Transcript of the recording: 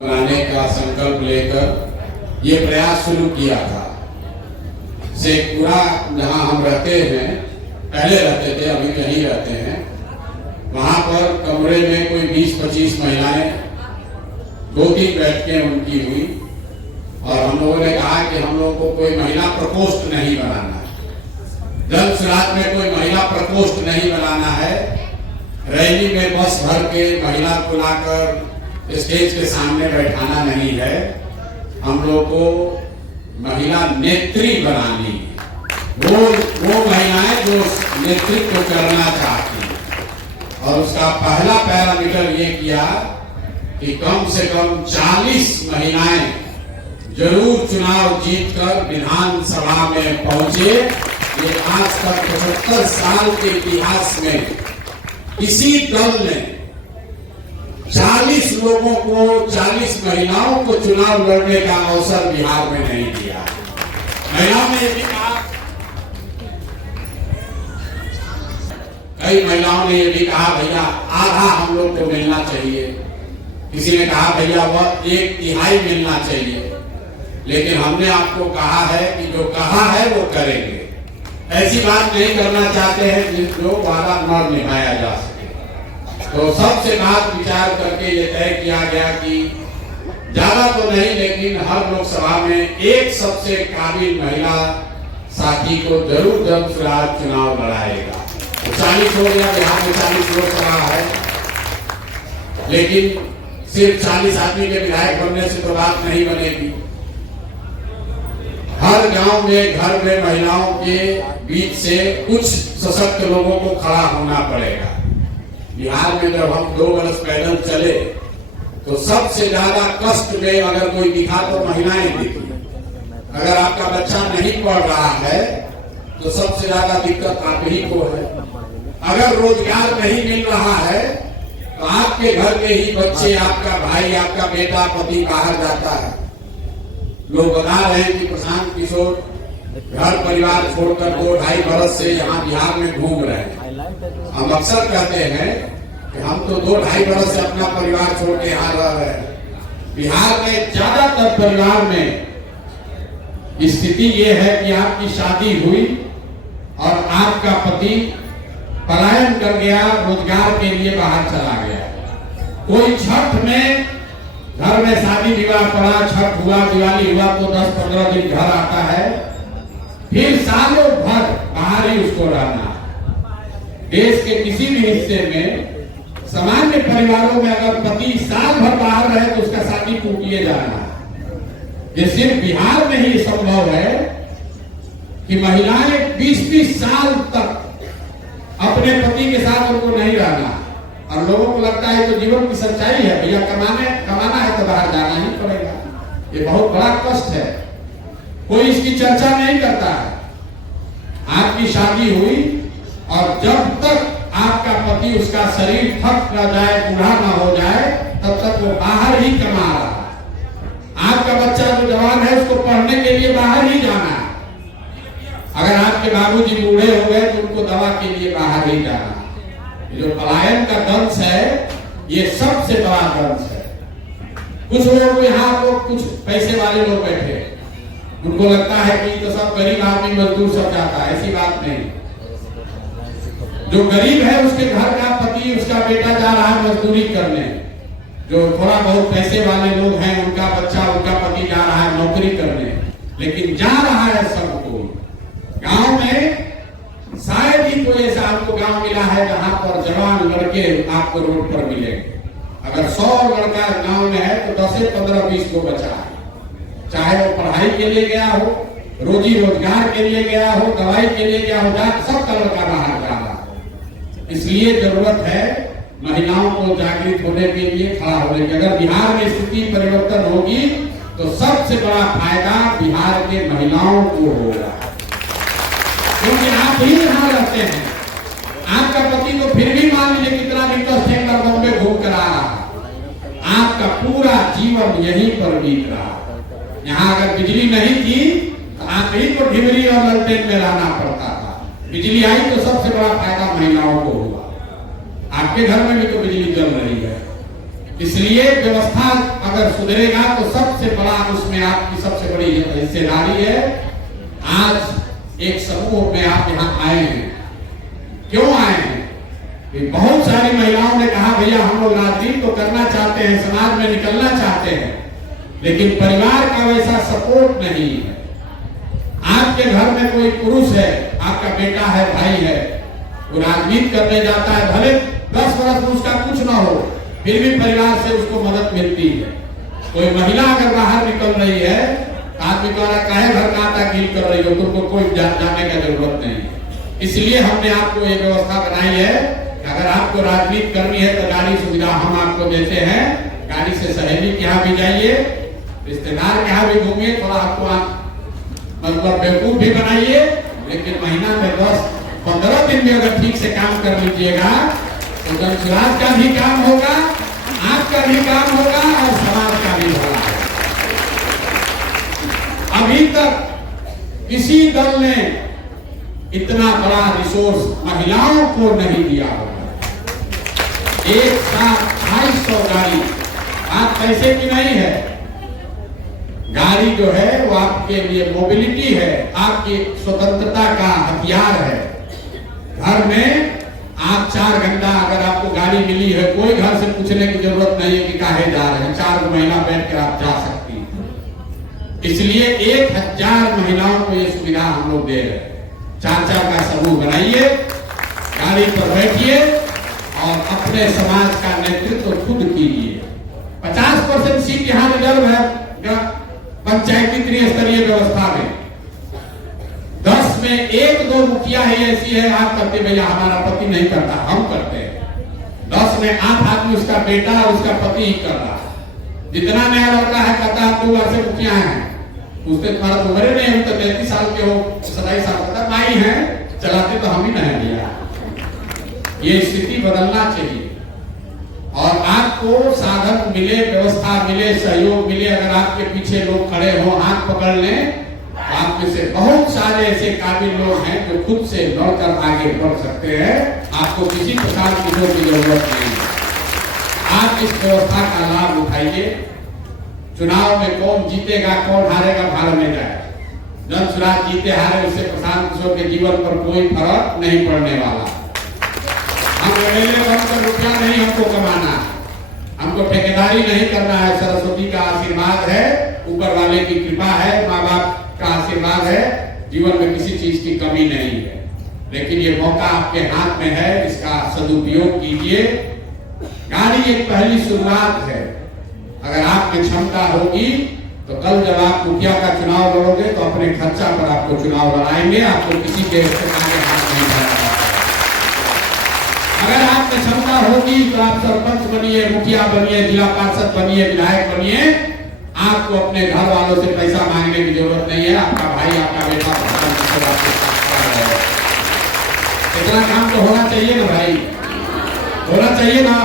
बनाने का संकल्प लेकर ये प्रयास शुरू किया था। शेखपुरा जहाँ हम रहते हैं, पहले रहते थे, अभी कहीं रहते हैं, वहाँ पर कमरे में कोई 20-25 महिलाएं, 2-3 बैठकें उनकी हुई और हम लोगों ने कहा कि हम लोगों को कोई महिला प्रकोष्ठ नहीं बनाना है, जन सुराज में कोई महिला प्रकोष्ठ नहीं बनाना है, रैली में बस भर के महिला को लाकर स्टेज के सामने बैठाना नहीं है, हम लोग को महिला नेत्री बनानी है। वो महिलाएं जो नेतृत्व करना चाहती हैं और उसका पहला पैरामीटर ये किया कि कम से कम 40 महिलाएं जरूर चुनाव जीतकर विधानसभा में पहुंचे। ये आज तक 75 साल के इतिहास में किसी दल ने 40 लोगों को, 40 महिलाओं को चुनाव लड़ने का अवसर बिहार में नहीं दिया। महिलाओं ने ये भी कहा, कई महिलाओं ने ये भी कहा भैया आधा हम लोग को मिलना चाहिए, किसी ने कहा भैया वह 1/3 मिलना चाहिए, लेकिन हमने आपको कहा है कि जो कहा है वो करेंगे। ऐसी बात नहीं करना चाहते हैं जो वादा न निभाया जा सके। तो सबसे बात विचार करके ये तय किया गया कि ज्यादा तो नहीं, लेकिन हर लोकसभा में एक सबसे काबिल महिला साथी को जरूर जन सुराज चुनाव लड़ाएगा। तो 40 हो गया, बिहार में 40 लोकसभा है, लेकिन सिर्फ 40 आदमी के विधायक बनने से तो बात नहीं बनेगी। हर गांव में, घर में महिलाओं के बीच से कुछ सशक्त लोगों को खड़ा होना पड़ेगा। बिहार में जब हम 2 वर्ष पैदल चले तो सबसे ज्यादा कष्ट में अगर कोई दिखा तो महिलाएं दिखी। अगर आपका बच्चा नहीं पढ़ रहा है तो सबसे ज्यादा दिक्कत आप ही को है। अगर रोजगार नहीं मिल रहा है तो आपके घर के ही बच्चे, आपका भाई, आपका बेटा, पति बाहर जाता है। लोग बता रहे हैं कि प्रशांत किशोर घर परिवार छोड़कर 2-2.5 बरस से यहाँ बिहार में घूम रहे हैं। हम अक्सर कहते हैं कि हम तो 2-2.5 बरस से अपना परिवार छोड़ के यहाँ रह रहे हैं। बिहार में ज्यादातर परिवार में स्थिति ये है कि आपकी शादी हुई और आपका पति पलायन कर गया, रोजगार के लिए बाहर चला गया। कोई छठ में घर में शादी विवाह पड़ा, छठ हुआ, दिवाली हुआ तो 10-15 दिन घर आता है, फिर सालों भर बाहर ही उसको रहना। देश के किसी भी हिस्से में सामान्य परिवारों में अगर पति साल भर बाहर रहे तो उसका शादी टूटिए जाना। ये सिर्फ बिहार में ही संभव है कि महिलाएं 20-20 साल तक अपने पति के साथ उनको नहीं रहना, और लोगों को लगता है तो जीवन की सच्चाई है, भैया कमाना है तो बाहर जाना ही पड़ेगा। ये बहुत बड़ा कष्ट है, कोई इसकी चर्चा नहीं करता है। आपकी शादी हुई और जब तक आपका पति, उसका शरीर थक न जाए, बूढ़ा न हो जाए, तब तक वो बाहर ही कमा रहा है। आपका बच्चा जो जवान है उसको पढ़ने के लिए बाहर ही जाना है। अगर आपके बाबूजी बूढ़े हो गए तो उनको दवा के लिए बाहर ही जाना है। जो पलायन का दंश है ये सबसे बड़ा दंश है। कुछ लोग यहाँ को कुछ पैसे वाले लोग बैठे, उनको लगता है कि तो सब गरीब आदमी मजदूर सब जाता है। ऐसी बात नहीं। जो गरीब है उसके घर का पति, उसका बेटा जा रहा है मजदूरी करने। जो थोड़ा बहुत पैसे वाले लोग हैं उनका बच्चा, उनका पति जा रहा है नौकरी करने। लेकिन जा रहा है सबको। गांव में शायद ही कोई ऐसा आपको गांव मिला है जहां पर जवान लड़के आपको रोड पर मिलेंगे। अगर 100 लड़का गांव में है तो 10 से 15-20 को बचा है। चाहे वो पढ़ाई के लिए गया हो, रोजी रोजगार के लिए गया हो, दवाई के लिए गया हो, सबका लड़का बाहर जा रहा है। इसलिए जरूरत है महिलाओं को जागृत होने के लिए, खड़ा होने की। अगर बिहार में स्थिति परिवर्तन होगी तो सबसे बड़ा फायदा बिहार के महिलाओं को होगा, क्योंकि आप ही यहाँ रहते हैं। आपका पति तो फिर भी मान लीजिए कितना भी कष्ट है, बॉम्बे घूम कर आ रहा है, आपका पूरा जीवन यहीं पर बीत रहा है। यहाँ अगर बिजली नहीं थी तो आप ही को ढिबरी और ललटेन में रहना पड़ता था। बिजली आई तो सबसे बड़ा फायदा महिलाओं को हुआ। आपके घर में भी तो बिजली जल रही है, इसलिए व्यवस्था अगर सुधरेगा तो सबसे बड़ा उसमें आपकी सबसे बड़ी हिस्सेदारी है। आज एक समूह में आप यहाँ आए हैं, क्यों आए हैं? बहुत सारी महिलाओं ने कहा भैया हम लोग राजनीति तो करना चाहते हैं, समाज में निकलना चाहते हैं, लेकिन परिवार का वैसा सपोर्ट नहीं है। आपके घर में कोई पुरुष है, आपका बेटा है, भाई है, वो राजनीति करने जाता है, भले 10 वर्ष में उसका कुछ ना हो, फिर भी परिवार से उसको मदद मिलती है। कोई महिला अगर बाहर निकल रही है, आदमी द्वारा कहे घर का आटा गील कर रही हो, तुमको कोई जाने का जरूरत नहीं। इसलिए हमने आपको ये व्यवस्था बनाई है, अगर आपको राजनीति करनी है तो गाड़ी सुविधा हम आपको देते हैं। गाड़ी से सहेली के यहाँ भी जाइए, रिश्तेदार के यहाँ भी घूमिए, थोड़ा आपको मतलब बेवकूफ भी बनाइए, लेकिन महीना में 10-15 दिन में अगर ठीक से काम कर लीजिएगा तो जनसुराज का भी काम होगा, आपका भी काम होगा और समाज का भी होगा। अभी तक किसी दल ने इतना बड़ा रिसोर्स महिलाओं को नहीं दिया होगा। एक साथ 250 गाड़ी, आप पैसे की नहीं है, गाड़ी जो है वो आपके लिए मोबिलिटी है, आपकी स्वतंत्रता का हथियार है। घर में आप 4 घंटा अगर आपको गाड़ी मिली है, कोई घर से पूछने की जरूरत नहीं है कि काहे जा रहे हैं, 4 महीना बैठ कर आप जा सकती हैं। इसलिए 1000 महिलाओं को ये सुविधा हम लोग दे रहे हैं। 4-4 का समूह बनाइए, गाड़ी पर बैठिए और अपने समाज का नेतृत्व खुद कीजिए। 50% सीट यहाँ रिजर्व है पंचायती त्रिस्तरीय व्यवस्था में। 10 में 1-2 मुखिया ही ऐसी है, आप करते भैया हमारा पति नहीं करता, हम करते हैं। 10 में 8 आदमी उसका बेटा और उसका पति ही कर रहा है। जितना नया लड़का है कहता है 2 बार से मुखिया है, उससे तुम्हारा तो उम्र नहीं, हम तो 33 साल के हो, 27 साल का माई है, चलाते तो हम ही नहीं दिया। ये स्थिति बदलना चाहिए और आपको साधन मिले, व्यवस्था मिले, सहयोग मिले। अगर आपके पीछे लोग खड़े हो, हाथ पकड़ लें, आप में से बहुत सारे ऐसे काबिल लोग हैं जो खुद से लड़कर आगे बढ़ सकते हैं। आपको किसी प्रकार की जरूरत नहीं है। आप इस व्यवस्था का लाभ उठाइए। चुनाव में कौन जीतेगा कौन हारेगा भाड़ में जाए, जनसुराज जीते हारे उससे प्रशांत किशोर के जीवन पर कोई फर्क नहीं पड़ने वाला। हम एमएलए बनकर रुपया नहीं हमको कमाना, हमको ठेकेदारी नहीं करना है। सरस्वती का आशीर्वाद है, ऊपर वाले की कृपा है, माँ बाप का आशीर्वाद है, जीवन में किसी चीज की कमी नहीं है। लेकिन ये मौका आपके हाथ में है, इसका सदुपयोग कीजिए। गाड़ी एक पहली शुरुआत है। अगर आपकी क्षमता होगी तो कल जब आप मुखिया का चुनाव लड़ोगे तो अपने खर्चा पर आपको चुनाव लड़ाएंगे, आपको किसी के आगे हाथ नहीं बढ़ाएंगे। अगर आप में क्षमता होगी तो आप सरपंच बनिए, मुखिया बनिए, जिला पार्षद बनिए, विधायक बनिए। आपको अपने घर वालों से पैसा मांगने की जरूरत नहीं है। आपका भाई, आपका बेटा इतना काम तो होना चाहिए ना भाई, होना चाहिए ना।